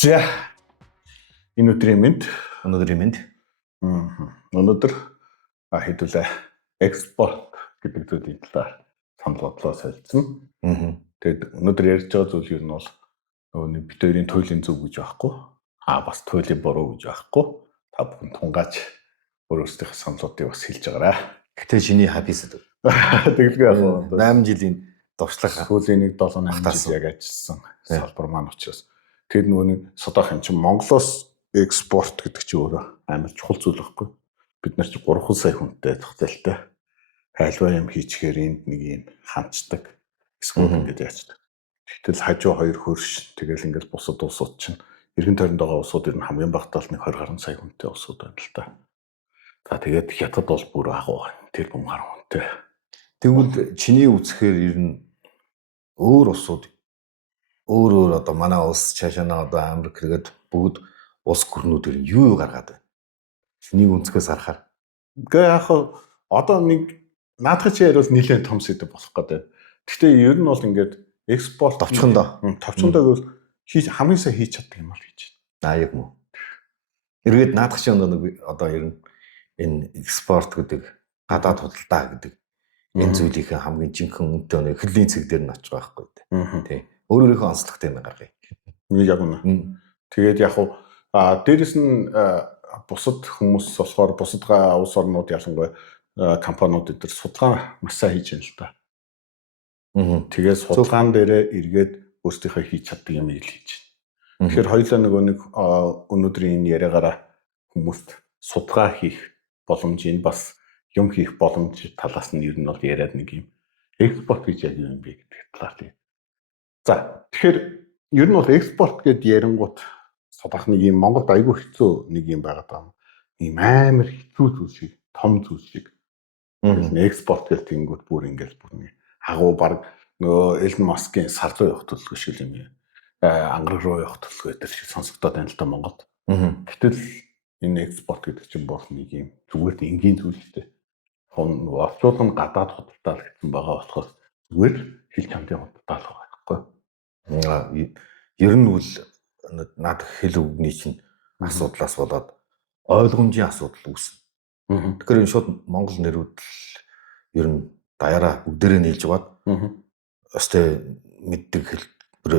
За энэ өдрийн мэнд. Өнөөдөр хэдүүлээ экспорт гэдэг зүйлийн талаар санал бодлоо солилцсон. Тэгээд өнөөдөр ярьж байгаа зүйл юу нь бол нөгөө бид хоёрын туйлын зөв гэж байхгүй. Бас туйлын буруу гэж байхгүй. Та бүхэн тунгааж өөрсдийнхөө саналуудыг бас хэлж байгаарай. Гэтэ чиний хаписд. Тэгэлгүй яг 8 жилийн довчлага сүүлийн 7-8 жил яг ажилласан салбар маань учраас тэр нөгөө содох юм чинь Монголоос экспорт гэдэг чинь өөрөө амар чухал зүйл байхгүй. Бид нар чинь 3 сая хүнтэй зах зээлтэй хайлбар юм хийчихээр энд нэг юм ханддаг эсвэл ингэж яачдаг. Тэгтэл хажуу хоёр хөрш тэгэл ингээд бусад улсууд чинь эргэн тойронд байгаа улсууд ер нь хамгийн багтаал нэг 20 гаруй сая хүнтэй улсууд байна л та. За тэгээд хятад бол бүр агуу тэр гүн гаруй хүнтэй. Тэгвэл чиний үзэхээр ер нь өөр улсууд өөр одоо манай улс цаашаа одоо Америк гэдэг бүгд улс гүрнүүдээр юу гаргаад байна. Чиний өнцгөөс харахаар. Гэхдээ яг одоо нэг наадах чи ярил нэлээд том сэдв болох гэдэг. Гэхдээ ер нь бол ингээд экспорт товчхондоо гэвэл хамгийн сайн хийж чаддаг юм бол хийж байна. Яг мөн. Эргээд наадах чи нэг одоо ер нь энэ экспорт гэдэг гадаад худалдаа гэдэг энэ зүйлийн хамгийн жинхэнэ үнэтэй нэг хөдлийн цэг дээр нь очих байхгүй тий. Өөрөөрийнхөө онцлогтой юм гаргая. Яг үнэ. Тэгээд яг дээрэс нь бусад хүмүүс болохоор бусад улс орнууд ялангуяа компаниуд эдгээр судалгаа маш сайн хийж байна л та. Тэгээд судалгаан дээрээ эргээд өөрсдийнхөө хийж чаддаг юм ил хийж байна. Тэгэхээр хоёулаа нэг өнөөдрийн энэ яриагаараа хүмүүст судалгаа хийх боломжийг бас юм хийх боломж талаас нь ер нь бол яриад нэг юм экспорт гэж яг юм бэ гэдэг талаар тийм. За тэгэхээр ер нь бол экспорт гэд ярингууд содох нэг юм Монголд айгүй хэцүү нэг юм байгаад байна. Ийм амар хэцүү зүйл шиг, том зүйл шиг. Экспорт гэх тэнгууд бүр ингээд бүр нэг агуу баг нөгөө Элон Маскын сар руу явах төлөвлөгөө шиг юм. Ангар руу явах төлөвлөгөө гэдэг шиг сонсогдоод байна л да Монголд. Гэтэл энэ экспорт гэдэг чинь бол нэг юм зүгээр энгийн зүйл шүү дээ. Орчууд нь гадаад худалдаа гэсэн байгаа болохоор зүгээр хил чамдын худалдаа л байгаа байхгүй. Ер нь үл наад хэл үгний чинь асуудлаас болоод ойлгомжийн асуудал үүснэ. Тэгэхээр энэ шууд монгол нэрүүд ер нь даяараа бүгдээрээ нийлж яваад өстэй мэддэг хэлбэр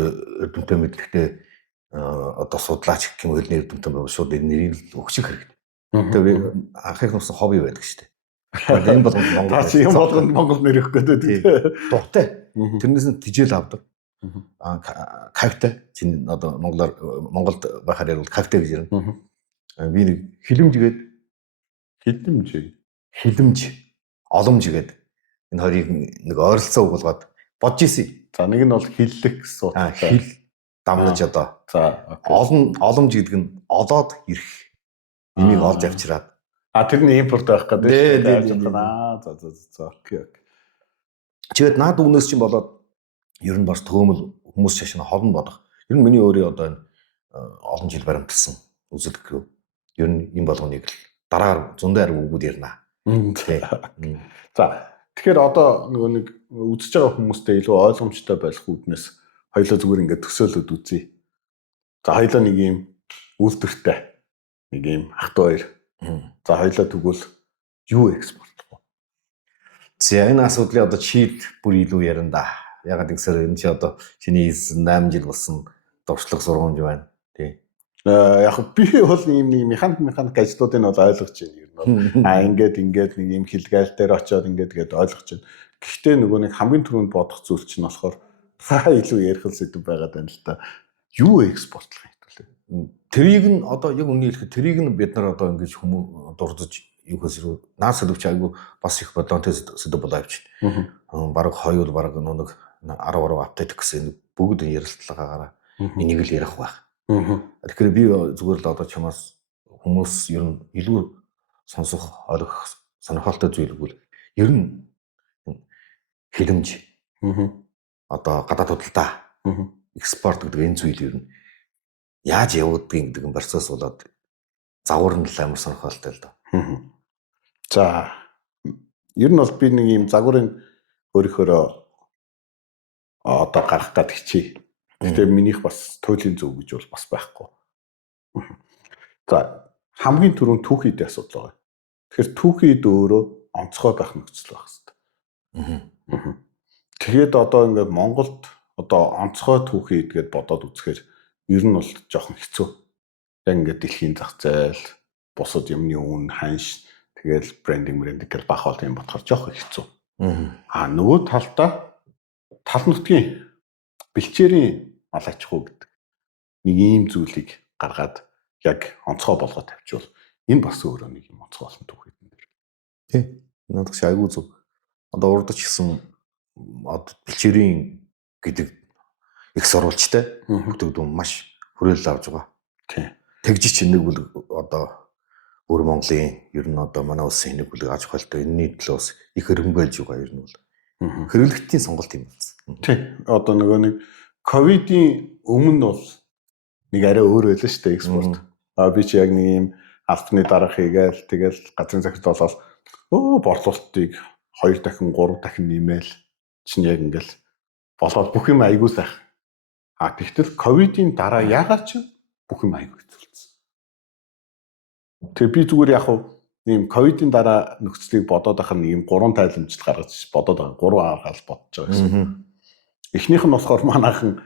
эрдэмтэн мэдлэгтэй одоо судлаач гэх юм хэл нэрдэмтэн байвал шууд энэ нэрийг өгчих хэрэгтэй. Тэгээд анхаарах нүсэн хобби байдаг шүү дээ. Энэ болгонд Монгол нэр өгөх гэдэг тийм. Дуртай. Тэрнээс нь тижэл авдаг. Кавтай чинь одоо Монголд байхаар ярил кавтай гэж ярина. Би нэг хилэмж оломж гэдэг энэ хоёрыг нэг ойролцоо үг болгоод бодж исэн. За нэг нь бол хиллэх гэсэн. Хил дамнаж одоо. За оломж гэдэг нь олоод ирэх. Энийг олж авчираад. Тэр нь импорт байх гэдэг. За. Окей. Чигэд наад үнээс чинь болоод ер нь бас төөмөл хүмүүс шашин холн бодох. Ер нь миний өөрөө одоо энэ олон жил баримталсан үзэлгүй. Ер нь юм болгоныг л дараагаар зундаа арга үгүүд ярина. За тэгэхээр одоо нөгөө нэг үзэж байгаа хүмүүстэй илүү ойлгомжтой байх үүднээс хоёулаа зүгээр ингээд төсөөлөд үзье. За хоёулаа нэг юм үйлдвэртэй нэг юм ах トゥ хоёр. За хоёулаа тэгвэл юу экспортлох вэ? За энэ асуудлыг одоо чи бүр илүү ярина да. Ягаад гэвэл энэ чи одоо чиний 8 жил болсон довчлох сургамж байна. Тий. Яг би бол ийм нэг механик ажлуудыг бол ойлгож байна ер нь. Ингээд нэг юм хилгаал дээр очиод ингээд ойлгож байна. Гэхдээ нөгөө нэг хамгийн түрүүнд бодох зүйл чинь болохоор илүү ярих сэдв байгаад байна л та. Юу экспортлох юм хэвлээ. Тэрийг нь одоо яг үнэ хэлэхэд тэрийг нь бид нар одоо ингэж хүмүүс дурдж юухээс рүү наад сэдвч айгу бас их бодлонтой сэдв болоо явж байна. Бараг хоёул бараг нэг 10 апдейт гэсэн бүгд ярилцлагаараа энийг л ярих байх. Тэгэхээр би зүгээр л одоо чамаас хүмүүс ер нь илүү сонсох, ойлгох сонирхолтой зүйл бол ер нь хилэмж одоо гадаад худалдаа экспорт гэдэг энэ зүйл ер нь яаж явагдгийг гэдэг нь процесс болоод завар нь амар сонирхолтой л доо. За ер нь бол би нэг юм загварын өөрийнхөө одоо гарах гэдэг хичээ. Гэхдээ минийх бас туйлын зөв гэж бол бас байхгүй. За хамгийн түрүүнд түүхийдээ асуудал байгаа. Тэгэхээр түүхийд өөрөө онцгой байх нөхцөл байх хэрэгтэй. Тэгээд одоо ингээд Монголд одоо онцгой түүхийд гэдээ бодоод үзэхээр ер нь бол жоохон хэцүү. Яг ингээд дэлхийн зах зээл, бусад юмны үн, ханш, тэгэл брендинг гэж бах бол юм бодохоор жоохон хэцүү. Нөгөө талдаа тал нутгийн бэлчээрийн мал аж ахуй гэдэг нэг ийм зүйлийг гаргаад яг онцгой болгоод тавьчихвал энэ бас өөрөө нэг юм онцгой болсон түүхийд юм дээр. Тий. Надад ч айгүй зөв. Одоо урдч гэсэн бэлчээрийн гэдэг их сурвалжтай бүтээгдэхүүн маш хүрээлэл авж байгаа. Тий. Тэгж чи нэг үл одоо өөр Монголын ер нь одоо манай улсын нэг үл аж ахуйтай энэний төлөөс их хөрөнгөлж байгаа ер нь бол хэрэглэгчдийн сонголт юм байна. Тий. Одоо нөгөө нэг ковидын өмнө бол нэг арай өөр байлаа шүү дээ экспорт. Би чи яг нэг юм албаны дарга хийгээл тэгэл газрын захирал болоод борлуулалтыг 2 дахин 3 дахин нэмээл чинь яг ингээл болоод бүх юм айгүй сайхан. Тэгтэл ковидын дараа яагаад ч бүх юм айгүй хэцүүлсэн. Тэгээ би зүгээр яг ийм ковидын дараа нөхцөлийг бодоод ахаар нэг юм 3 тайламжид гаргаж бодоод байгаа. 3 аргаал бодож байгаа гэсэн. Эхнийх нь болохоор манайхан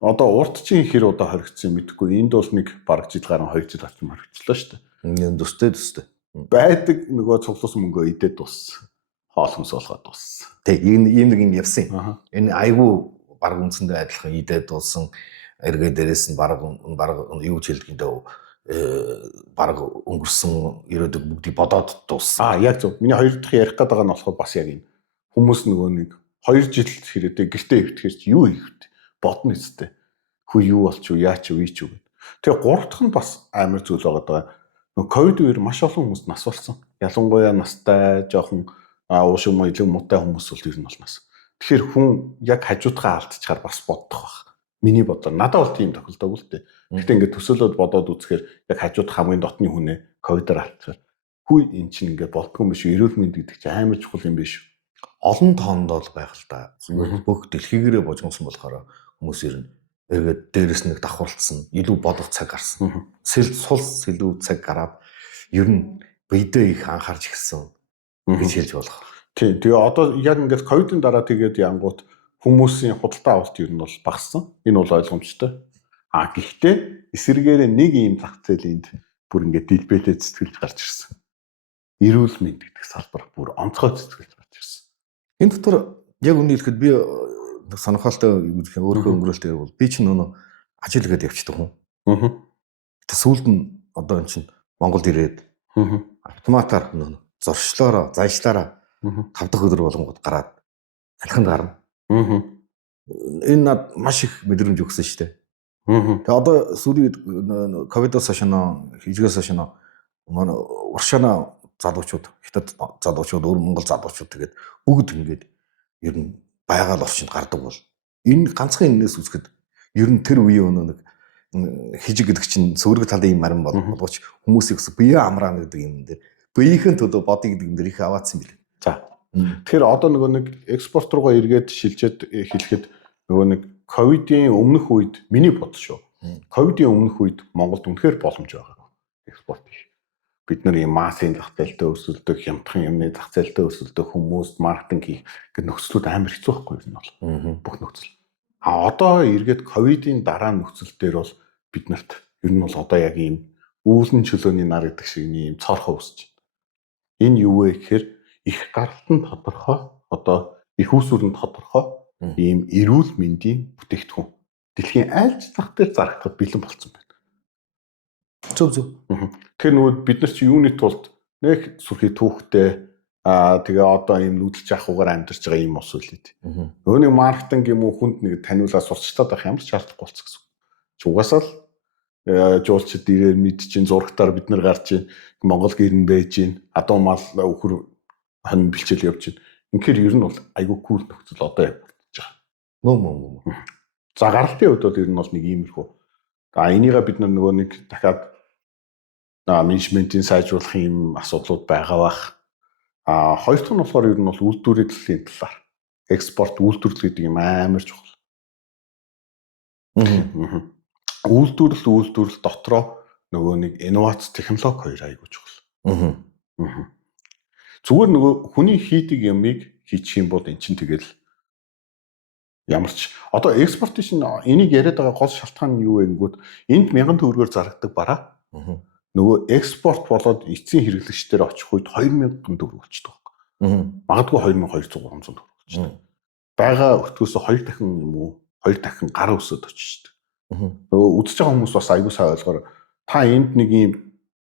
одоо урдчин хэр удаа хоригдсон мэдэхгүй. Энд бол нэг бараг жил гарan 2 жил авчим хоригдлоо шүү дээ. Энэ төстэй. Байдаг нөгөө цуглас мөнгөө идээд дууссан. Хоол хүнс болгоод дууссан. Тэг ийм нэг юм явсан юм. Энэ айгүй бараг үндсэндээ адилхан идээд дууссан. Эргээ дээрээс нь бараг юу ч хэлдэг дөө бараг өнгөрсөн ирээдүг бүгдийг бодоод дууссан. Яг зөв. Миний хоёр дахь ярих гэдэг нь болохоор бас яг энэ хүмүүс нөгөө нэг 2 жил хэрэг гэртээ өвтгөр чи юу хийх вэ? Бодно үстэй. Хүү юу болчих вэ? Яач вэ? Ич үү? Тэгээ 3 дахь нь бас амар зүйл байгаа. Нөгөө ковид үеэр маш олон хүмүүс нас болсон. Ялангуяа настай, жоохон уушиг илүү муутай хүмүүс бол ер нь бол нас. Тэгэхээр хүн яг хажуудгаа алдчихаар бас бодох байх. Миний бодлоор надад бол тийм тохиолдоогүй л дээ. Гэхдээ ингээд төсөөлөд бодоод үзэхээр яг хажууд хамгийн дотны хүнээ ковидаар алдчихаар хүү эн чинь ингээд болдгоо юм биш үү? Эрүүл мэнд гэдэг чинь амар чухал юм биш үү? Олон тоонд бол байх л та. Бүх дэлхийгээрээ божгонсон болохоор хүмүүс ер нь эргээд дээрэс нэг давхарлцсан, илүү бодох цаг гарсан. Сулс илүү цаг гараад ер нь биедээ их анхаарч ирсэн гэж хэлж болох. Тийм. Тэгээ одоо яг ингээд ковидын дараа тэгээд янгууд хүмүүсийн худалдаа авалт ер нь бол багассан. Энэ бол ойлгомжтой. Гэхдээ эсвэргээрээ нэг ийм зах зээлийн бүр ингээд дэлбэтэ цэцгэлж гарч ирсэн. Эрүүл мэнд гэдэг салбар бүр онцгой цэцгэлж гарч ирсэн. Энэ дотор яг үнийг хэлэхэд би сонирхолтой юу гэх юм өөрөө өнгөрөөлтэй бол би ч нөө ажил гээд явчихдаг хүн. Тэ сүүлд нь одоо эн чинь Монголд ирээд автоматар зорчлоороо заншлаараа 5 дахь өдөр болгонгод гараад салхинд гарна. Энэ над маш их мэдрэмж өгсөн шүү дээ. Тэгээ одоо сүүлийн ковидоос хойш хижгээс хойш манай уршаана залуучууд, хятад залуучууд, өөр монгол залуучууд тэгээд бүгд ингээд ер нь байгаль орчинд гардаг бол энэ ганцхан энэс үзэхэд ер нь тэр үеийн нэг хижиг гэдэг чинь цэвэрэг талын юм арин боловч хүмүүсийг бие амраана гэдэг юм дээр биеийн төлөө бодё гэдэг юм дээр их аваадсан билээ. За. Тэгэхээр одоо нөгөө нэг экспорт руугаа эргээд шилжээд хэлэхэд нөгөө нэг ковидын өмнөх үед миний бодол шүү. Ковидын өмнөх үед Монголд үнэхээр боломж байгаа. Экспорт хийх. Бид нар ийм массын зах зээлтэй өсөлдөх, хямдхан юмны зах зээлтэй өсөлдөх, хүмүүст маркетинг хийх гэх нөхцлүүд амар хэцүү байхгүй юу энэ бол бүх нөхцөл. Одоо эргээд ковидын дараа нөхцөл дээр бол бид нарт ер нь бол одоо яг ийм үүлэн чөлөөний нар гэдэг шиг ийм цорхоо өсөж байна. Энэ юу вэ гэхээр их гаралт нь тодорхой, одоо их усүр нь тодорхой ийм эрүүл мэндийн бүтээгдэхүүн дэлхийн аль ч зах дээр зарагдахад бэлэн болсон байна. Зөв. Тэгэхээр нөгөө бид нар чи юуны тулд нэг сүрхий түүхтэй тэгээ одоо ийм нүүдэлж ахугаар амьдарч байгаа юм ус үлээд. Нөгөө нэг маркетинг юм уу хүнд нэг таниулаа сурчлаад байх ямар ч шаардлагагүй болцсон гэсэн. Чи угаасаа л жуулчид ирээр мэд чинь зурагтаар бид нар гарч ийн Монгол гэрн байж ийн адуу мал өхөр хон бэлчээл явж ийн. Үнэхээр ер нь бол айгүй кул нөхцөл одоо яг болж байгаа. Мөн. За гаралтын хувьд бол ер нь бол нэг иймэрхүү. Энийгээ бид нөгөө нэг дахиад менежментийн сайжруулах юм асуудлууд байгаа бах. Хоёр дахь нь болохоор ер нь бол үйлдвэрлэлийн талаар экспорт үйлдвэрлэл гэдэг юм амар чухал. Үйлдвэрлэл дотроо нөгөө нэг инновац технологи хоёр айгуу чухал. Зүгээр нөгөө хүний хийдэг юмыг хийчих юм бол эн чинь тэгэл ямар ч одоо экспортын шин энийг яриад байгаа гол шалтгаан нь юу вэ гэнгүүт энд 1000 төгрөгөөр зарагддаг бараа. Нөгөө экспорт болоод эцсийн хэрэглэгчдэр очих үед 2000 төгрөг болчихдог. Магадгүй 2200 300 төгрөг болчихдог. Бага өртгөөсөө 2 дахин юм уу 2 дахин гар өсөд очиж шүү. Нөгөө үзэж байгаа хүмүүс бас аягүй сайн ойлгоор та энд нэг юм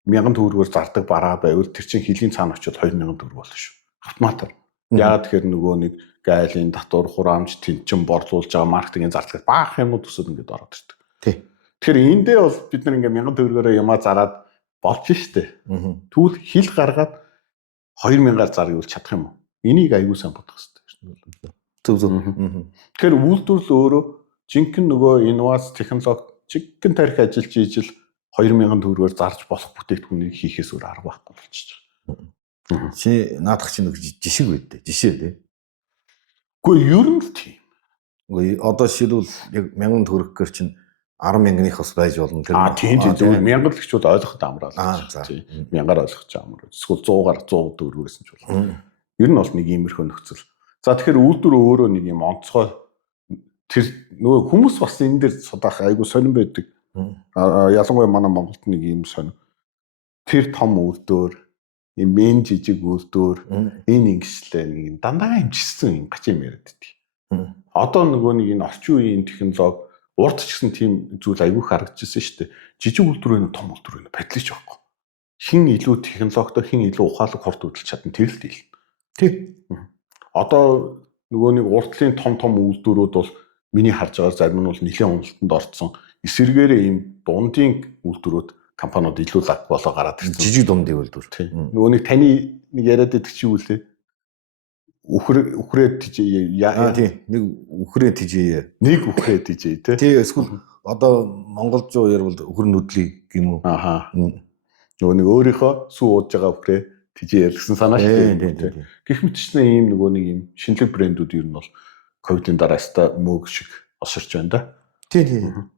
1000 төгрөгөөр зардаг бараа байвал тэр чинь хилийн цаана очиод 2000 төгрөг болно шүү. Автоматар. Яагаад тэгэхээр нөгөө нэг гайлын татвар хураамж тэнцэн борлуулж байгаа маркетингийн зардлыг баах юмуд өсөд ингээд ороод ирдэг. Тий. Тэгэхээр эндээ бол бид нар ингээд 1000 төгрөгөөр ямаа зараад болж штэ. Тэгвэл хил гаргаад 2000-аар зар юул чадах юм уу? Энийг аягүй сайн бодох хэрэгтэй. Зөв. Тэгэхээр үйлдвэрлэл өөрөө жинхэнэ нөгөө инновац технологи чигэн тарих ажиллаж ийжил 2000 төгрөгөөр зарж болох бүтээгдэхүүнийг хийхээс өөр арга байхгүй болчихж байгаа. Чи наадах чинь нэг жишг байдэ. Жишээ тий. Гэхдээ ер нь л тийм. Үгүй одоо жишээлбэл яг 1000 төгрөгөөр чинь 10,000-ийнхос байж болно. Тийм зөв 1000 л гэж бол ойлгоход амраалаа. Тийм. 1000-аар ойлгох ч амар. Эсвэл 100-аар 100 төгрөгөөс нь ч болно. Ер нь бол нэг иймэрхүү нөхцөл. За тэгэхээр үйлдвэр өөрөө нэг юм онцгой тэр нөгөө хүмүүс бас энэ дээр судаах айгу сонирн байдаг. Ялангуяа манай Монголд нэг юм сонир. Тэр том үйлдвэр, энэ жижиг үйлдвэр, энэ ингэслээ нэг дандаа хэмжсэн юм гач юм яриад байдаг. Одоо нөгөө нэг энэ орчин үеийн технологи урд ч гэсэн тийм зүйл айгүй харагдчихсан шүү дээ. Жижиг үйлдвэр вэ, том үйлдвэр вэ байдлаач байхгүй. Хин илүү технологитой, хин илүү ухаалаг хурд хөдөлж чадна тэр л дийл. Тий. Одоо нөгөө нэг урдлын том үйлдвэрүүд бол миний харж байгаа зарим нь бол нэлээд уналтанд орцсон. Эсвэргээрээ ийм дундын үйлдвэрүүд компаниуд илүү лаг болоо гараад ирсэн. Жижиг дундын үйлдвэр. Нөгөө нэг таны нэг яриад байдаг чи юу лээ? Үхрээд тижээ яа тийм нэг үхрээ тижээ. Нэг үхрээ тижээ тий. Тий эсвэл одоо монголчууд ярил үхэр нүдлийг гэмүү. Нөгөө нэг өөрийнхөө сүү ууж байгаа үхрээ тижээ ярьсан санаа шүү дээ. Гэх мэтчнээ ийм нөгөө нэг ийм шинэлэг брэндүүд ер нь бол ковидын дараастаа мөөг шиг осорч байна да. Тий.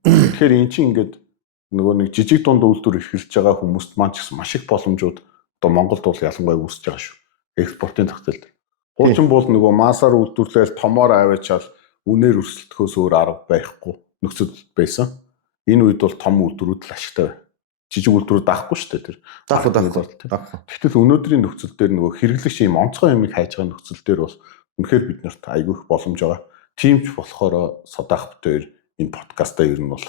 Тэгэхээр эн чинь ингээд нөгөө нэг жижиг дунд үйлдвэр эрхэлж байгаа хүмүүст маань ч гэсэн маш их боломжууд одоо Монголд бол ялангуяа үүсэж байгаа шүү. Экспортын зах зээл дээр. Хуучин бол нөгөө масаар үйлдвэрлэл томоор аваачаал үнээр өрсөлдөхөөс өөр арга байхгүй нөхцөл байсан. Энэ үед бол том үйлдвэрүүд л ашигтай. Жижиг үйлдвэрүүд даахгүй шүү дээ тэр. Даахгүй. Тэгтэл өнөөдрийн нөхцөл дээр нөгөө хэрэглэгч ийм онцгой юмыг хайж байгаа нөхцөл дээр бол үнэхээр бид нарт айгүй их боломж байгаа. Тийм ч болохоор Содаах бүтээр энэ подкастаа ер нь бол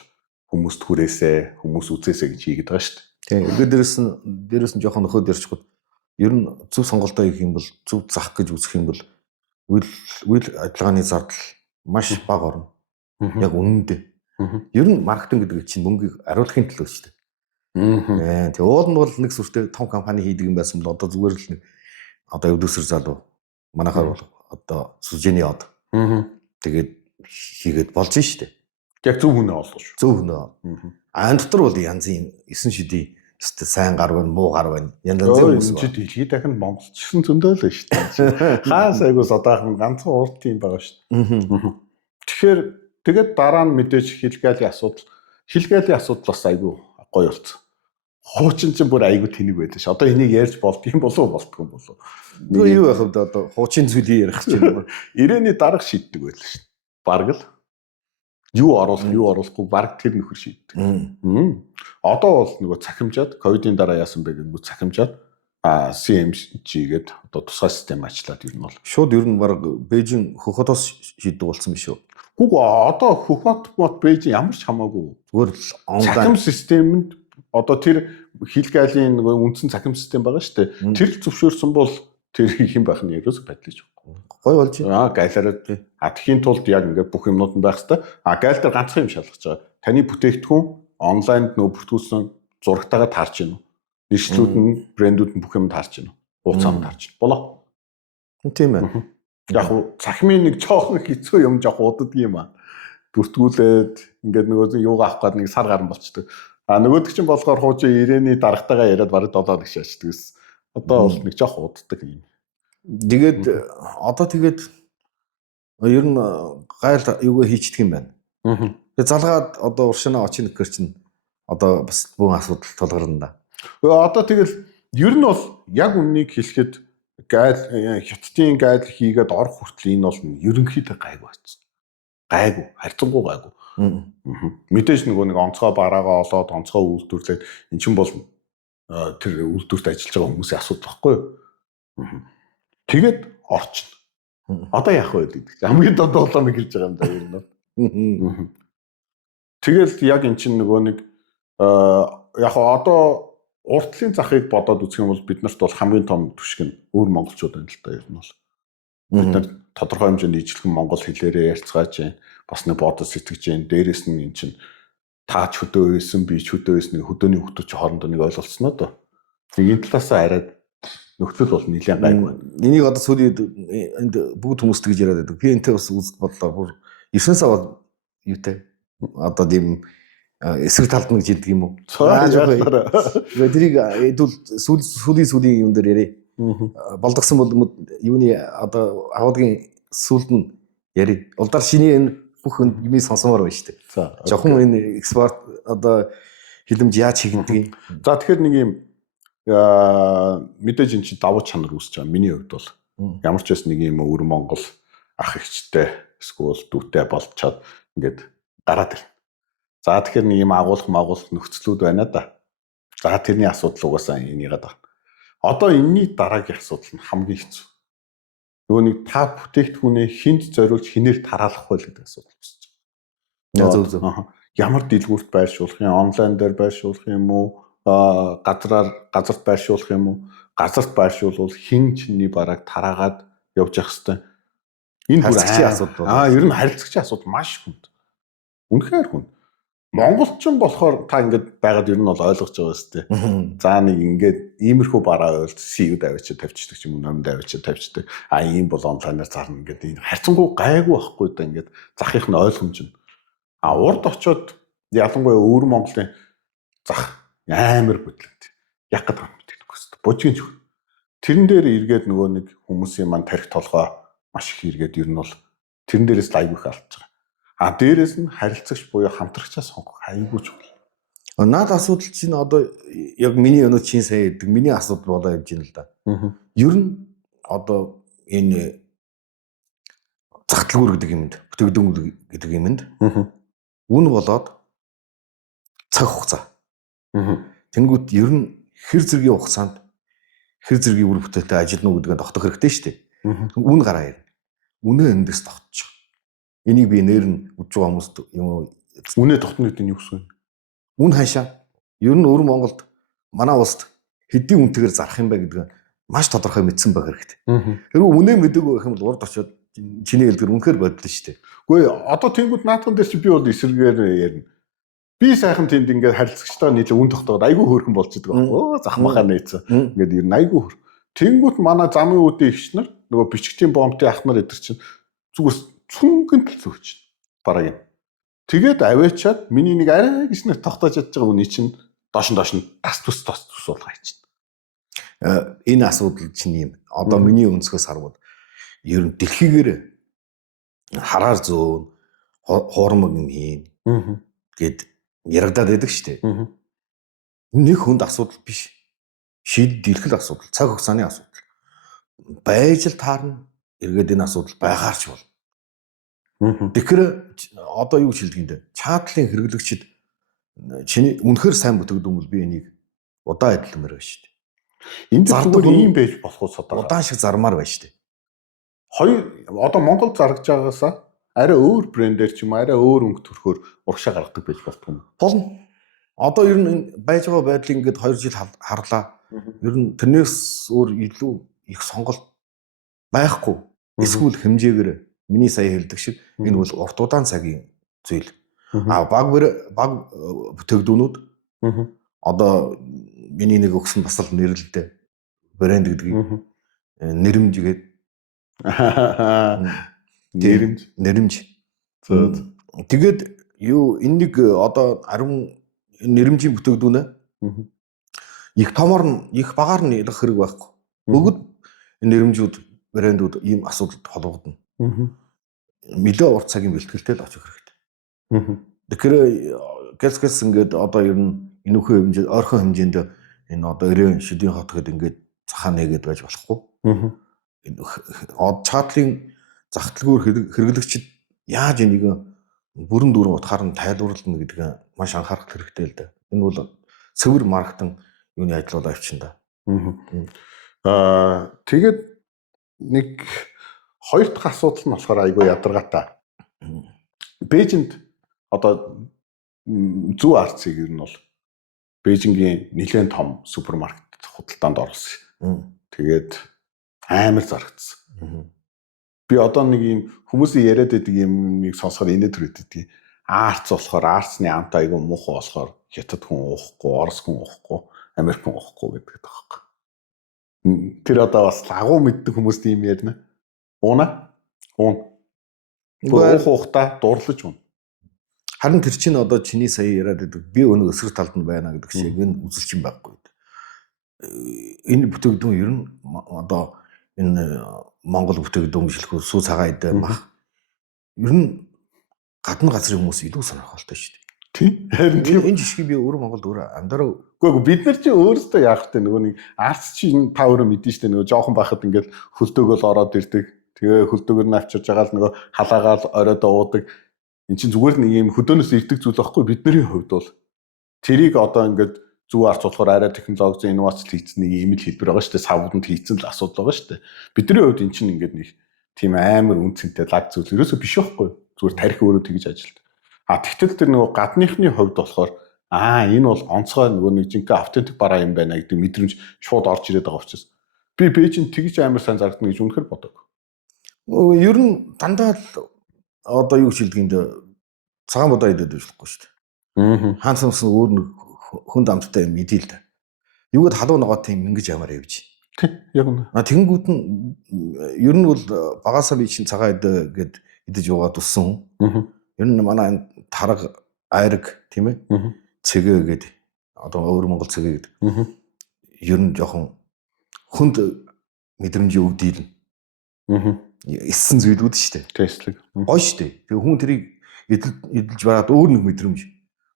хүмүүст хүрээсэ, хүмүүс үзээсэ гэж хийгээд байгаа шүү дээ. Тийм. Дээрээс нь жоохон нөхөд ярьчихгүй. Ер нь зөв сонголтоо хийх юм бол зөв зах гэж үзэх юм бол үйл ажиллагааны зардал маш бага орно. Яг үнэндээ. Ер нь маркетинг гэдэг чинь мөнгийг ариулахын төлөө шүү дээ. Тэгээ уул нь бол нэг сүртэй том компани хийдэг юм байсан бол одоо зүгээр л нэг одоо өвдөсөр залуу манайхаар бол одоо сүжээний од. Тэгээд хийгээд болж шүү дээ. Яг зөв хүнээ олгож шүү. Зөв хүнээ. Энэ дотор бол янзын 9 шидий өстө сайн гар байна, муу гар байна. Янз янзын хүмүүс. Дэлхийд дахин монголчсон зөндөө л шүү дээ. Хаас айгуу Содаах нь ганцхан урд тийм байгаа шүү дээ. Тэгэхээр тэгээд дараа нь мэдээж хилгаалын асуудал бас айгуу гоё болсон. Хуучин чинь бүр айгуу тэнэг байдаг ш. Одоо энийг ярьж болдгийм болов болтгүй болов. Нөгөө юу яах вэ одоо хуучин зүйлийг ярих гэж байна. Ирээний дарга шийддэг байлаа ш. Бараг л юу оруулахгүй бараг тэр нөхөр шийддэг. Одоо бол нөгөө цахимжаад ковидын дараа яасан бэ гэнгүүт цахимжаад CMG гээд одоо тусгай систем ажиллаад ер нь бол шууд ер нь бараг Бээжин хөхөтос шийддэг болсон биш үү? Үгүй одоо хөхөт Бээжин ямар ч хамаагүй зүгээр л онлайн системд одоо тэр хилгаалын нөгөө үндсэн цахим систем байгаа шүү дээ. Тэр л зөвшөөрсөн бол тэр хийх юм байх нь ерөөсөй байдлаач байхгүй. Гой болж байна. Гайлаараа тхийн тулд яг ингээд бүх юмнууд нь байх хэвээр. Гайл дээр ганцхан юм шалгаж байгаа. Таны бүтээгдэхүүн онлайнд нөгөө бүртгүүлсэн зурагтайгаа таарч гинэ. Нэршлүүд нь брэндүүд нь бүх юм таарч гинэ. Хууцаанд таарч гинэ. Болоо. Тийм байна. Яг уу цахимын нэг жоохон хэцүү юм жоох удаад юм аа. Бүртгүүлээд ингээд нөгөө юугаа авах гээд нэг сар гарan болчдөг. Нөгөөдөг чинь болохоор хуучин ирээний дарагтайгаа яриад бараг 7 гэж шаачдаг гэсэн. Одоо бол нэг жоох уддаг юм. Тэгээд одоо тэгээд ер нь гайл юугаа хийчдэг юм байна. Тэгээ залгаад одоо уршинаа очих гэхэр чинь одоо бас бүх асуудал тулгарна да. Одоо тэгэл ер нь бол яг үннийг хэлэхэд хятадын гайл хийгээд орох хүртэл энэ бол ерөнхийдөө гайгүй байсан. Гайгүй, харьцангуй гайгүй. Мэдээж нөгөө нэг онцгой бараагаа олоод онцгой үйлдвэрлээд эн чинь бол тэр үйлдвэрт ажиллаж байгаа хүмүүсийн асуудал байхгүй юу? Тэгээд орчин. Одоо яах вэ гэдэг. Хамгийн дод болоомыг хэлж байгаа юм да ер нь. Тэгэл яг эн чинь нөгөө нэг яг одоо уртлын захыг бодоод үзэх юм бол биднэрт бол хамгийн том түшиг нь өөр монголчууд байна л да ер нь бол. Бид нар тодорхой хэмжээнд ижилхэн монгол хэлээрээ ярьцгааж байна. Бас нэг бодож сэтгэж байна. Дээрээс нь эн чинь таач хөдөө байсан, би ч хөдөө байсан, хөдөөний хүмүүс хоорондоо нэг ойлголцсноо доо. Нэг энэ талаасаа арай нөхцөл бол нэлээд гайгүй байна. Энийг одоо сүүлийн энд бүгд хүмүүс тэгж яриад байдаг. Би энтэй бас үзэл бодлоо бүр 9 сар бол юутай одоо тийм эсрэг талд нэг жилдэг юм уу? Тэрийг сүүлийн юм дээр ярэ. Болдгсон бол юуны одоо агуулгын сүүлд нь ярэ. Улдаар шиний энэ бүх юмыг сонсомоор байна шүү дээ. Жохон энэ экспорт одоо хилэмж яаж хийгдгийг. За тэгэхээр нэг юм мэдээж эн чинь давуу чанар үүсэж байгаа. Миний хувьд бол ямар ч бас нэг юм өвөр Монгол ах эгчтэй эсвэл дүүтэй болчоод ингээд гараад ирнэ. За тэгэхээр нэг юм агуулх нөхцлүүд байна да. За тэрний асуудал угаасаа энийгээ даа. Одоо энэний дараагийн асуудал нь хамгийн хэцүү. Нөгөө нэг та бүтээгдэхүүнээ хинт зориулж хинээр тараалах вэ гэдэг асуудал үүсэж байгаа. Ямар дэлгүүрт байршуулах юм, онлайн дээр байршуулах юм уу, газарт байршуулах юм уу? Газарт байршуулвал хин чиний бараг тараагаад явж явах хэвээр. Энэ бүр асуудал. Ер нь харилцагчийн асуудал маш хүнд. Үнэхээр хүнд. Монголчин болохоор та ингээд байгаад ер нь бол ойлгож байгаа шүү дээ. За нэг ингээд иймэрхүү бараа ойлт CU давьчаа тавьчихдаг ч юм уу, номд давьчаа тавьчихдаг. Ийм бол онлайнаар зарна ингээд энэ харьцангуй гайгүй байхгүй да ингээд захих нь ойлгомж нь. Урд очоод ялангуяа өвөр Монголын зах амар бодлоо. Яг гэдэг юм тэгэхгүй шүү. Бужигч. Тэрэн дээр эргээд нөгөө нэг хүмүүсийн маань тарих толгой маш их эргээд ер нь бол тэрэн дээрээс айгүй их алдж байгаа. Дээрээс нь харилцагч буюу хамтрагчаа сонгох айгүй чухал. Наад асуудал чинь одоо яг миний өнөө чинь сайн гэдэг миний асуудал болоо явж байна л да. Ер нь одоо энэ загталгуур гэдэг юмд, бүтээгдэхүүн гэдэг юмд үн болоод цаг хугацаа. Тэнгүүт ер нь хэр зэргийн хугацаанд хэр зэргийн үр бүтээлтэй ажиллана уу гэдгээ тогтоох хэрэгтэй шүү дээ. Үн гараа ярина. Үнэ эндээс тогтчих. Энийг би нэр нь үдж байгаа хүмүүст юм үнэ тогтно гэдэг нь юу гэсэн вэ? Үн хаашаа. Ер нь өвөр Монголд манай улсад хэдийн үнэтэйгээр зарах юм бэ гэдгээ маш тодорхой мэдсэн байх хэрэгтэй. Хэрвээ үнэ мэдээгүй байх юм бол урд очиод чиний хэлдгэр үнэхээр бодлоо шүү дээ. Үгүй одоо тэнгууд наатхан дээр чи би бол эсэргээр ярина. Би сайхан тэнд ингээд харилцагчтайгаа нийлээ үн тогтоогод айгүй хөөрхөн болж байгаа. Зах махаа нээсэн. Ингээд ер нь айгүй хөр. Тэнгууд манай замын үүдийн эгч нар нөгөө бичгтийн бомбтын ах нар эдэр чинь зүгээс цүнгэнд л зөөч. Бараг юм. Тэгээд аваачаад миний нэг арай гэж нэр тогтоож чадж байгаа үний чинь доош нь тас тус болгоо чинь. Энэ асуудал чинь юм. Одоо миний өнцгөөс харвал ер нь дэлхийгээр хараар зөөн хуурмаг юм хийн гэд ярагдаад байдаг шүү дээ. Нэг хүнд асуудал биш. Шийдэл асуудал, цаг хугацааны асуудал. Байж л таарна. Эргээд энэ асуудал байгаарч бол. Тэгэхээр одоо юу гэж хэлдэг юм бэ? Чаатлын хэрэглэгчид чиний үнэхээр сайн бүтээгдэхүүн бол би энийг удаан эдлэмээр байна шүү дээ. Энд зардаг ийм байж болох уу содоо. Удаан шиг зармаар байна шүү дээ. Хоёр одоо Монгол заргаж байгаасаа арай өөр брендээр ч юм арай өөр өнгө төрхөөр урагшаа гаргадаг байж болтгоо юм. Болно. Одоо ер нь байж байгаа байдлыг ингээд 2 жил харлаа. Ер нь тэрнээс өөр илүү их сонголт байхгүй. Эсвэл хэмжээгээр миний сая хэлдэг шиг энэ бол урт удаан цагийн зүйл. Баг бүтээгдэхүүнүүд одоо миний нэг өгсөн бас л нэрлэлтэй брэнд гэдгийг нэрмж гээд нэрмж. Тэгээд юу энэ нэг одоо 10 нэрмжийн бүтээгдэхүүнээ их томор нь их багаар нь ялах хэрэг байхгүй. Бүгд нэрмжүүд брэндүүд ийм асуудалд холбогдно. Нэлээ урт цагийн бэлтгэлтэй л очих хэрэгтэй. Тэгэхээр гэс ингээд одоо ер нь энүүхээ хэмжээ ойрхон хэмжээнд энэ одоо өрөө шүдийн хот гэдэг ингээд цахаа нэгээд байж болохгүй. Чатлын зах дэлгүүр хэрэглэгчид яаж энийг бүрэн дүүрэн утгаар нь тайлбарлана гэдгийг маш анхаарах хэрэгтэй л да. Энэ бол цэвэр маркетинг юуны ажлуулаа явчихна да. Тэгээд нэг хоёр дахь асуудал нь болохоор айгүй ядаргаатай. Бээжинд одоо зүү арцыг ер нь бол Бээжингийн нэлээд том супермаркет худалдаанд орсон. Тэгээд амар зарагдсан. Би одоо нэг юм хүмүүсийн яриад байдаг юмыг сонсоход инээд төрөйдөг. Арц болохоор арцны амт айгүй муухай болохоор хятад хүн уухгүй, орос хүн уухгүй, Америк хүн уухгүй гэдэг таахгүй. Тэр одоо бас агуу мэддэг хүмүүст юм ярина. Ууна? Уун. Уухта дурлаж уун. Харин тэр чинь одоо чиний сая яриад байдаг би өнөө өсрөх талд нь байна гэдэг шиг энэ үзэлчин байхгүй. Энэ бүтээгдэхүүн ер нь одоо энэ Монгол бүтээгдэхүүн бичлэхүүн сүү цагаан идэ мах ер нь гадны газрын хүмүүс илүү сонирхолтой шүү дээ. Тийм. Харин энэ жишгийг би өөрөө Монголд өөрөө амдаараа үгүй бид нар чи өөрсдөө яах вэ нөгөө нэг арц чинь та өөрөө мэдэн шүү дээ нөгөө жоохон байхад ингээд хөлдөөгөл ороод ирдэг. Тэгээ хөлдөөгөр нь авчирж байгаа л нөгөө халаагаал оройдоо уудаг. Энд чинь зүгээр нэг юм хөдөөнөөс ирдэг зүйл байхгүй бидний хувьд бол тэрийг одоо ингээд зүү арц болохоор арай технологи инновац хийсэн нэг юм л хэлбэр байгаа шүү дээ. Савданд хийсэн л асуудал байгаа шүү дээ. Бидний хувьд эн чинь ингээд нэг тийм амар үнцэнтэй лаг зүйл ерөөсөө биш байхгүй. Зүгээр тарих өөрөө тэгж ажилт. Тэгтэл тэр нөгөө гадныхны хувьд болохоор энэ бол онцгой нөгөө нэг жинхэнэ автентик бараа юм байна гэдэг мэдрэмж шууд орж ирээд байгаа учраас би Бээжин тэгж амар сайн зарагдана гэж үнэхээр бодог. Ер нь дандаа л одоо юу шилдэгинд цагаан бодоо идээд байхгүй шүү дээ. Хаан самс өөр нэг хүнд амттай юм идэл та. Юугад халуун ногоо тийм ингэж ямар явж. Тэг яг үнэ. Тэгэнгүүт нь ер нь бол багасаа би чинь цагаан идээд идэж яваад уссан. Ер нь манай тарга айраг тийм ээ. Цэгээ гэдэг одоо өөр Монгол цэгээ гэдэг. Ер нь жоохон хүнд мэдрэмж өгдөг. Эссэн зүйлүүд шүү дээ. Тэслэг. Гоё шүү дээ. Тэгээ хүн тэрийг эдэлж бараад өөр нэг мэдрэмж.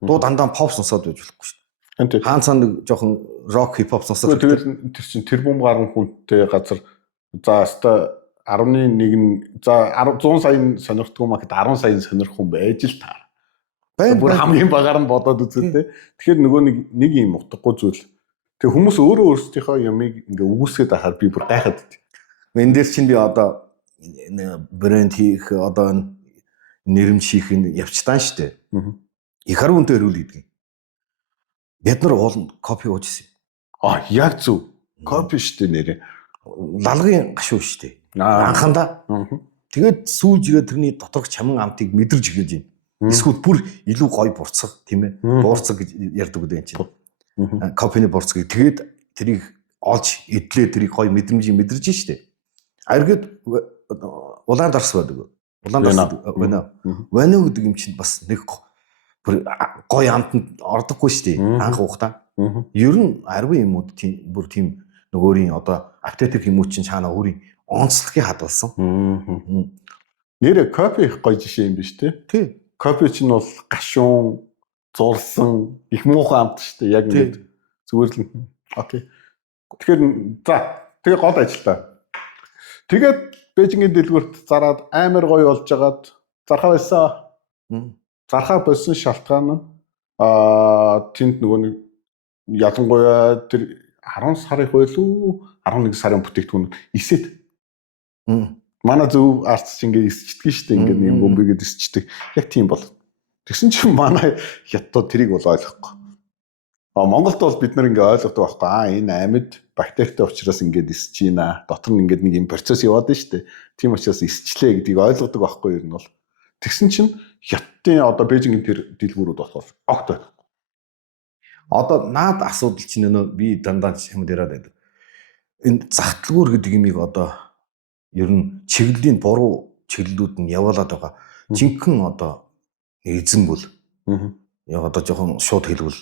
Дуу дандаа поп сонсоод байж болохгүй шүү дээ. Хаан цаа нэг жоохон рок хип хоп сонсоод. Тэгээд тэр чинь тэрбум гаруй хүнтэй газар за өстой 11 за 100 саяын сонирхдгүй маа гэхэд 10 саяын сонирх хүн байж л таа. Бүр хамгийн багаар нь бодоод үзвэл тэ. Тэгэхээр нөгөө нэг юм утгагүй зүйл. Тэг хүмүүс өөрөө өөрсдийнхөө ямыг ингээ үгүйсгээд ахаар би бүр гайхаад байд. Энд дээр чинь би одоо брэнд хийх одоо нэрмж хийх явцдаа штэ. Их харуу үнтэй хөрүүл гэдэг. Бид нар уул копи уужсэн. Яг зөв. Копи штэ нэрээ. Лалгын гашуу штэ. Анхандаа. Тэгээд сүүлж ирээ тэрний доторх чаман амтыг мэдэрж өгөөж юм. Эсвэл бүр илүү гоё бурцаг тийм ээ. Буурцаг гэж ярьдаг үү энэ чинь. Копины бурцаг. Тэгээд тэрийг олж идлээ тэрийг гоё мэдрэмжийг мэдэрж штэ. Аргэд улаан дарс байдаг. Улаан дарс байна. Вано гэдэг юм чинь бас нэг гоё амтанд ордоггүй шүү дээ. Анх ухтаа. Ер нь арвын юмуд бүр тийм нөгөөний одоо аптетик юмуд чинь цаана өөрийн онцлогийг хадгалсан. Нэр копи их гоё жишээ юм биш үү? Тий. Копи чинь бол гашуун, зурсан, их муухай амт шүү дээ. Яг ингэ зүгээр л. Окей. Тэгэхээр за тэгээ гол ажилтаа. Тэгээд Бээжингийн дэлгүүрт зараад амар гоё болж агаад зархаа байсан. Зархаа болсон шалтгаан нь тэнд нөгөө нэг ялангуяа тэр 10 сарын хуйлуу 11 сарын бүтээгдэхүүн эсэд. Манай зөв арц чинь ингээ эсчдэг шүү дээ. Ингээ юм бомбигээд эсчдэг. Яг тийм бол. Тэгсэн чинь манай хятад тэрийг бол ойлгохгүй. Монголд бол бид нар ингээ ойлгодог байхгүй. Энэ амьд бактеритай учраас ингээд эсэж байна. Дотор нь ингээд нэг юм процесс яваад байна шүү дээ. Тийм учраас эсчлээ гэдгийг ойлгодог байхгүй ер нь бол. Тэгсэн чинь хятадын одоо Бээжингийн тэр дэлгүүрүүд болохоор огт ойлгохгүй. Одоо наад асуудал чинь нөө би дандаа юмд яриад байдаг. Энэ зах дэлгүүр гэдэг юмыг одоо ер нь чиглэлийн буруу чиглэлүүд нь явуулаад байгаа. Жинхэнэ одоо эзэн бол яг одоо жоохон шууд хэлбэл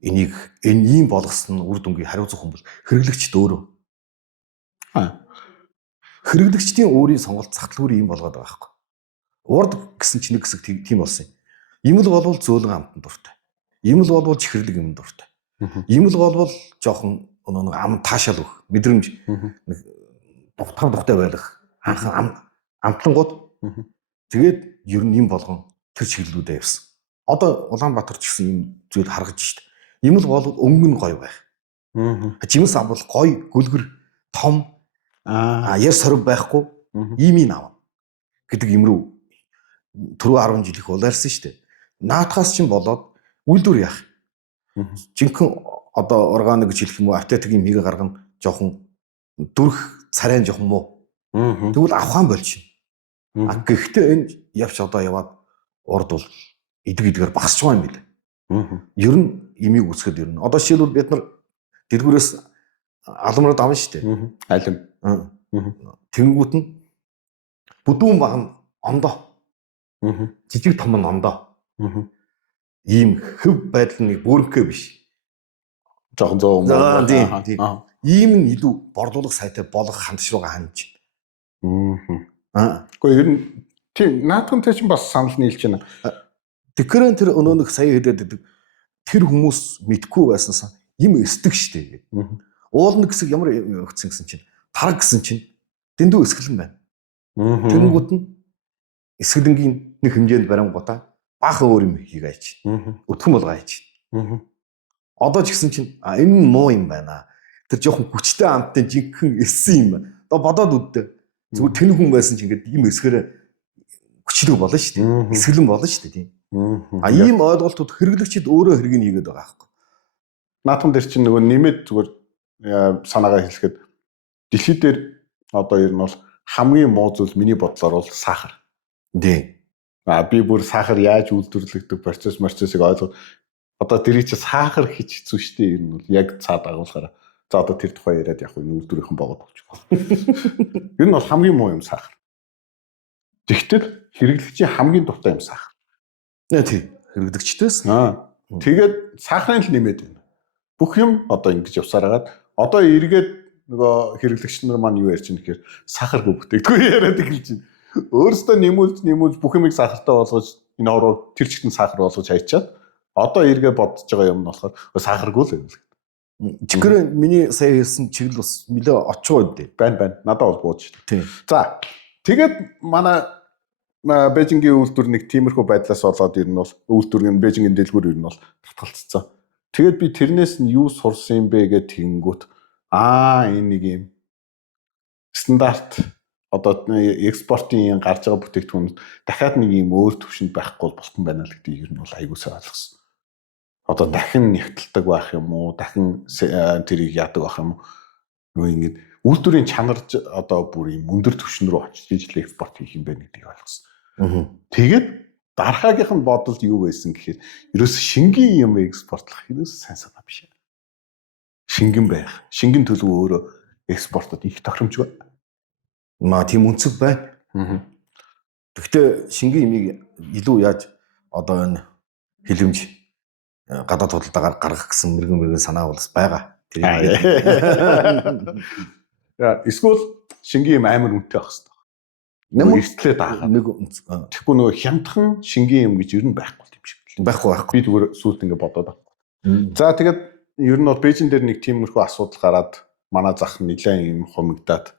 энийг ийм болгосон үр дүнгийн хариуцах хүн бол хэрэглэгчд өөрөө. Хэрэглэгчдийн өөрийн сонголт зах дэлгүүрийг ийм болгоод байгаа байхгүй. Урд гэсэн чинь нэг хэсэг тийм болсон юм. Им л болвол зөөлөн амтан дуртай. Им л болвол чихэрлэг юм дуртай. Им л болвол жоохон нэг ам таашаал өгөх, мэдрэмж нэг дуртай байх. Амтлангууд тэгээд ер нь юм болгон тэр чиглэлүүдээ явсан. Одоо Улаанбаатар ч гэсэн юм зүйл харагдаж штт. Им л болвол өнгө нь гоё байх. Жимс ам бол гоё, гүлгэр, том, яр сорив байхгүй ийм аав гэдэг юм руу түрүү 10 жил их улаарсан штт. Наадхаас чинь болоод үйлдвэр яах. Жинхэнэ одоо органик гэж хэлэх юм уу, автетик юм хийгээ гаргана жоохон дүрх царайн жоохон муу. Тэгвэл авхаан болчихно. Гэхдээ энэ явж одоо яваад урд бол эдгээр багасч байгаа юм билээ. Ер нь имийг үсгэд ер нь. Одоо жишээлбэл бид нар дэлгүүрээс аламраад авна шүү дээ. Алим. Тэнгүүт нь бүдүүн баг нь ондоо. Жижиг том нь ондоо. Ийм хөв байдал нь бөөрнхөө биш. Жохон зөө юм. Ийм нь илүү борлуулах сайтай болох хандш руугаа хандж байна. Гэхдээ ер нь тийм наадхантай чинь бас санал нийлж байна. Тэгэхээр тэр өнөөнөх сая хэлээд тэр хүмүүс мэдгүй байснаас юм эсдэг штеп. Уулна гэсэг ямар өгцөн гэсэн чинь тараг гэсэн чинь дэндүү эсгэлэн байна. Тэнгүүд нь эсгэлэнгийн нэг хэмжээнд барингуудаа баахан өөр юм хийгээч. Өтгөн болгооч. Одоо ч гэсэн чинь энэ нь муу юм байна. Тэр жоохон хүчтэй амттай жинхэнэ эссэн юм байна. Одоо бодоод үддээ. Зүгээр тэн хүн байсан ч ингээд юм эсгэрэ хүчлэг болно шүү дээ. Эсгэлэн болно шүү дээ тийм. Ийм ойлголтууд хэрэглэгчид өөрөө хэргийг хийгээд байгаа байхгүй. Наадхан дээр чинь нөгөө нэмээд зүгээр санаагаа хэлэхэд дэлхий дээр одоо ер нь бол хамгийн муу зүйл миний бодлоор бол сахар. Тийм. Би бүр сахар яаж үйлдвэрлэгдэх процессыг ойлгоод одоо тэрийг чи сахар хийж хэцүү шүү дээ. Ер нь бол яг цаад агуулгаараа. За одоо тэр тухай яриад яг энэ үйлдвэрийнхэн богод болчих. Ер нь бол хамгийн муу юм сахар. Тэгтэл хэрэглэгчийн хамгийн дуртай юм сахар. Тийм. Хэрэглэгчдээс. Тэгээд сахарын л нэмээд байна. Бүх юм одоо ингэж явсаар хагаад одоо эргээд нөгөө хэрэглэгч нар маань юу ярьж байна гэхээр сахаргүй бүтээгдэхүүн яриад эхэлж байна. Өөрөөсөө нэмүүлж бүх юмыг сахартай болгож энэ ороо тэр чигтэн сахар болгож хайчаад одоо эргээ бодож байгаа юм нь болохоор сахаргүй л юм. Жигэр миний сая хэлсэн чиглэл бас нэлээ очоо үдээ. Байна. Надад бол бууж шүү дээ. За тэгээд манай Бээжингийн үйлдвэр нэг тиймэрхүү байдлаас болоод ер нь бол үйлдвэрийн Бээжингийн дэлгүүр ер нь бол татгалцсан. Тэгээд би тэрнээс нь юу сурсан юм бэ гэж тэгэнгүүт энэ нэг юм стандарт одоо экспортын гарч байгаа бүтээгдэхүүн дахиад нэг юм өөр төвшөнд байхгүй болсон байна л гэдэг ер нь бол аягуулсаа ойлгосон. Одоо дахин нэгтэлдэг байх юм уу? Дахин тэрийг яадаг байх юм уу? Нөгөө ингэ үйлдвэрийн чанар одоо бүр юм өндөр түвшин рүү очиж ижил экспорт хийх юм байна гэдгийг ойлгосон. Тэгээд дараагийнх нь бодолд юу байсан гэхээр ерөөс шингийн юм экспортлох ерөөс сайн санаа биш. Шингэн байх. Шингэн төлөв өөрөө экспортод их тохиромжгүй. Тийм үнцэг байна. Гэхдээ шингийн имийг илүү яаж одоо энэ хилэмж гадаад худалдаагаар гаргах гэсэн мэрэгэн санаа бол байгаа. Эсвэл шингийн юм амар үнэтэй байх хэрэгтэй. Нэг эртлээ даахаа. Тэгэхгүй нөгөө хямдхан шингийн юм гэж ер нь байхгүй юм шиг байна. Байхгүй. Би зүгээр сүүлд ингэ бодоод байна. За тэгээд ер нь бол Бээжин дээр нэг тиймэрхүү асуудал гараад манай зах нэлээд юм хумигдаад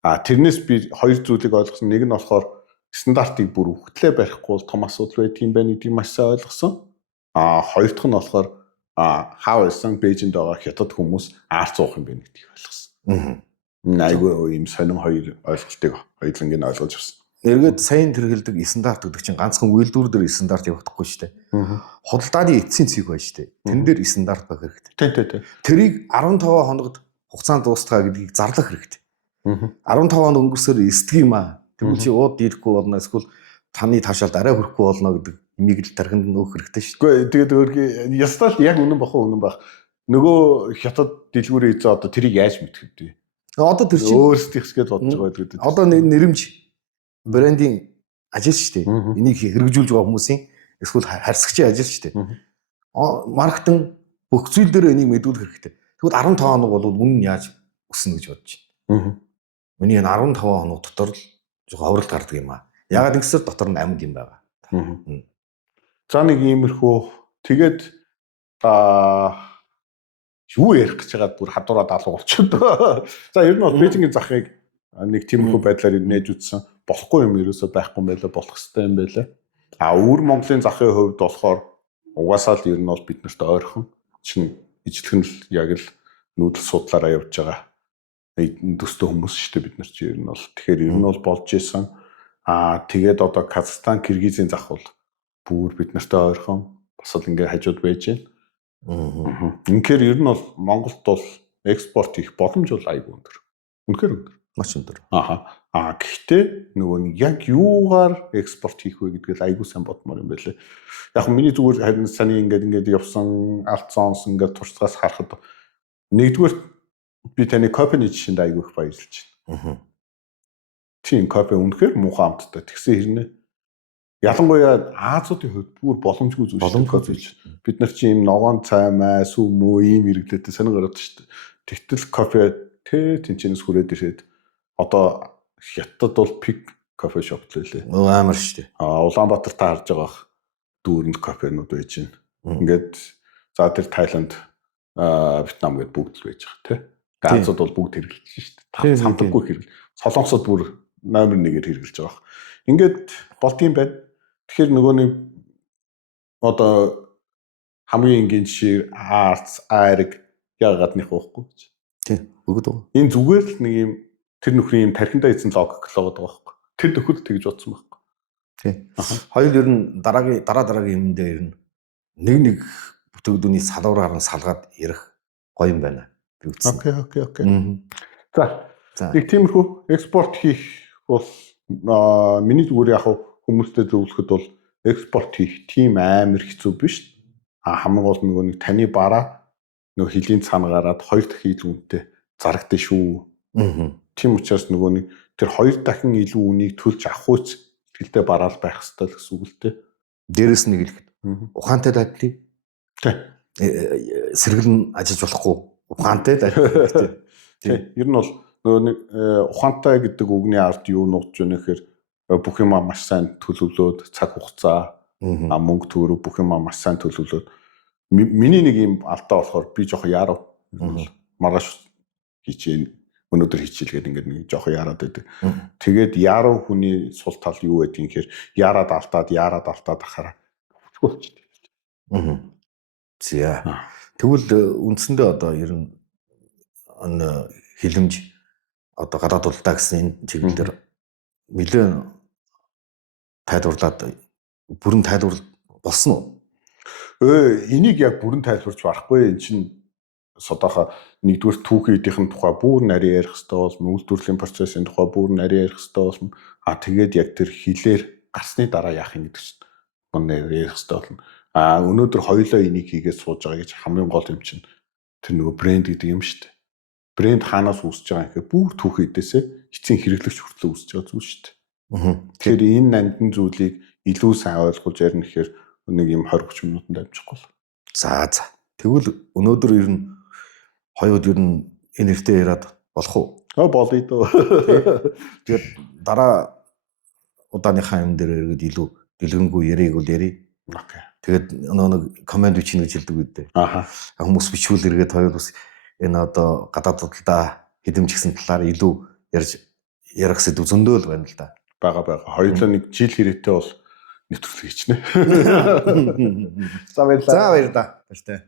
тэрнээс би хоёр зүйлийг ойлгосон. Нэг нь болохоор стандартыг бүр өгтлээ барихгүй бол том асуудал байдаг юм байна гэдгийг маш сайн ойлгосон. Хоёр дахь нь болохоор хаа байсан Бээжинд байгаа хятад хүмүүс арц уух юм байна гэдгийг ойлгосон. Айгүй юм сонин хоёр ойлголтыг хоёулангийн ойлгож авсан. Эргээд сайн тэр хэлдэг стандарт гэдэг чинь ганцхан үйлдвэр дээр стандарт явагдахгүй шүү дээ. Худалдааны эцсийн цэг байна шүү дээ. Тэн дээр стандарт байх хэрэгтэй. Тий. Тэрийг 15 хоногт хугацаанд дуустгаа гэдгийг зарлах хэрэгтэй. 15 хоног өнгөрсөөр эсдэг юм аа. Тэгвэл чи ууд дийлэхгүй болно. Эсвэл таны таашаалд арай хүрэхгүй болно гэдэг имийг л тархинд нөөх хэрэгтэй шүү дээ. Тэгээд өөргөө ястал яг үнэн байх. Нөгөө хятад дэлгүүрээ эзээ одоо тэрийг яаж мэдэх вэ? Одоо тэр чинь өөрсдийнхс гэж бодож байгаа гэдэг. Одоо нэрэмж брендинг ажил шүү дээ. Энийг хэрэгжүүлж байгаа хүмүүсийн эсвэл харьцагчийн ажил шүү дээ. Маркетинг бүх зүйл дээр энийг мэдүүлэх хэрэгтэй. Тэгвэл 15 хоног бол үнэн яаж өснө гэж бодож байна. Миний энэ 15 хоног дотор л жоохон ховролт гардаг юм аа. Ягаад гэвэл дотор нь амьд юм байгаа. За нэг иймэрхүү тэгээд юу ярих гэж байгаад бүр хадуураад алга болчиход. За ер нь бол бейжингийн захыг нэг тиймэрхүү байдлаар нээж үзсэн. Болохгүй юм ерөөсөө байхгүй юм байлаа, болох хэрэгтэй юм байлаа. Өвөр Монголын захын хувьд болохоор угаасаа л ер нь бол бид нарт ойрхон чинь ижлэх нь л яг л нүүдэл судлаараа явж байгаа төстэй хүмүүс шүү дээ бид нар чи ер нь бол. Тэгэхээр ер нь бол болж исэн. Тэгээд одоо Казахстан, Киргизийн зах бол бүр бид нартай ойрхон бас л ингээ хажууд байж байна. Үнэхээр ер нь бол Монголд бол экспорт хийх боломж бол айгүй өндөр. Үнэхээр өндөр. Маш өндөр. Гэхдээ нөгөө нэг яг юугаар экспорт хийх вэ гэдгээл айгүй сайн бодмоор юм байлээ. Яг миний зүгээр харин саний ингээд явсан алдсан ингээд туршлагаас харахад нэгдүгээр би таны копины жишээнд айгүй их баярлж байна. Тийм копи үнэхээр муухай амттай. Тэгсэн хэрнээ ялангуяа Азиудын хувьд бүр боломжгүй зүйл шүү. Бид нар чи юм ногоон цай май сүмөө ийм хэрэглээтэй сонир гараад шүү дээ. Тэгтэл кофе тэнцэнэс хүрээд ирээд одоо Хятадд бол пик кофе шоп л лээ. Амар шүү дээ. Улаанбаатар та харж байгаа дүүрэнд кофенууд байж байна. Ингээд за тэр Тайланд Вьетнам гэдээ бүгд л байж байгаа тий. Азиуд бол бүгд хэрэглэж шүү дээ. Самтаггүй хэрэглэ. Солонгосод бүр номер 1-ээр хэрэглэж байгаа. Ингээд болдгийм байна. Тэгэхээр нөгөө нэг одоо хамгийн энгийн жишээ Арц, Айрэг яагаад нэх байхгүй гэж. Тийм. Өгöd байгаа. Энэ зүгээр л нэг юм тэр нөхрийн юм тархиндаа эзэн логик л байгаа байхгүй. Тэр нөхөд тэгж бодсон байхгүй. Тийм. Хоёр ер нь дараагийн юм дээр нэг бүтээгдэхүүний салбар харан салгаад ярих гоё юм байна. Би үзсэн. Окей. За. Нэг тиймэрхүү экспорт хийх бол миний зүгээр яг хүмүүстэй зөвлөхөд бол экспорт хийх тийм амар хэцүү биш. Хамгийн гол нөгөө нэг таны бараа нөгөө хилийн цаана гараад 2 дахин илүү үнэтэй зарагдсан шүү. Тийм учраас нөгөө нэг тэр 2 дахин илүү үнийг төлж авах үс ихтэй бараал байх хэрэгтэй л гэсэн үг л дээ. Дээрээс нэг хэлэхэд ухаантай дайдлыг сэргэлэн ажиллаж болохгүй. Ухаантай дайдлыг тийм. Ер нь бол нөгөө нэг ухаантай гэдэг үгний ард юу нуугдж байна гэхээр бүх юм маш сайн төлөвлөөд цаг хугацаа мөнгө төгрөг бүх юм маш сайн төлөвлөөд миний нэг юм алдаа болохоор би жоохон яарав маргааш хичээн өнөөдөр хичээлгээд ингээд нэг жоохон яарад байдаг. Тэгээд яарав хүний сул тал юу байдгийг гэхээр яарад алдаад ахаараа болчихдог. За. Тэгвэл үндсэндээ одоо ер нь хилэмж одоо гадаад улдаа гэсэн энэ чиглэлээр нэлээд тайлбарлаад бүрэн тайлбар болсон уу? Энийг яг бүрэн тайлбарч барахгүй. Энд чинь содооха нэгдүгээр түүхийн эдийн тухай бүр нарийн ярих хэрэгтэй болно. Үйлдвэрлэлийн процессын тухай бүр нарийн ярих хэрэгтэй болно. Тэгээд яг тэр хилээр гарсны дараа яах юм гэдэг чинь нарийн ярих хэрэгтэй болно. Өнөөдөр хоёулаа энийг хийгээд сууж байгаа гэж хамгийн гол юм чинь тэр нөгөө брэнд гэдэг юм шүү дээ. Брэнд хаанаас үүсэж байгаа юм гэхээр бүр түүхийн эдээсээ эцсийн хэрэглэгч хүртэл үүсэж байгаа зүйл шүү дээ. Тэгэхээр энэ нандин зүйлийг илүү сайн ойлгуулж ярих гэхээр нэг юм 20-30 минутанд амжихгүй л. За. Тэгвэл өнөөдөр ер нь хоёуд ер нь энэ нэртэй яриад болох уу? Болъё дөө. Тэгээд дараа удааныхаа юм дээр ирээд илүү дэлгэнгүй яриг бол ярий. Окей. Тэгээд нэг комент бичнэ гэж хэлдэг үү дээ. Хүмүүс бичвэл эргээд хоёр бас энэ одоо гадаад судалдаа хэдэмжсэн талаар илүү ярих сэдв зөндөө л байна л да. Бага. Хоёулаа нэг жил хэрэтээ бол нэвтрүүлэг хийчихнэ. За баярлалаа. Баярлалаа.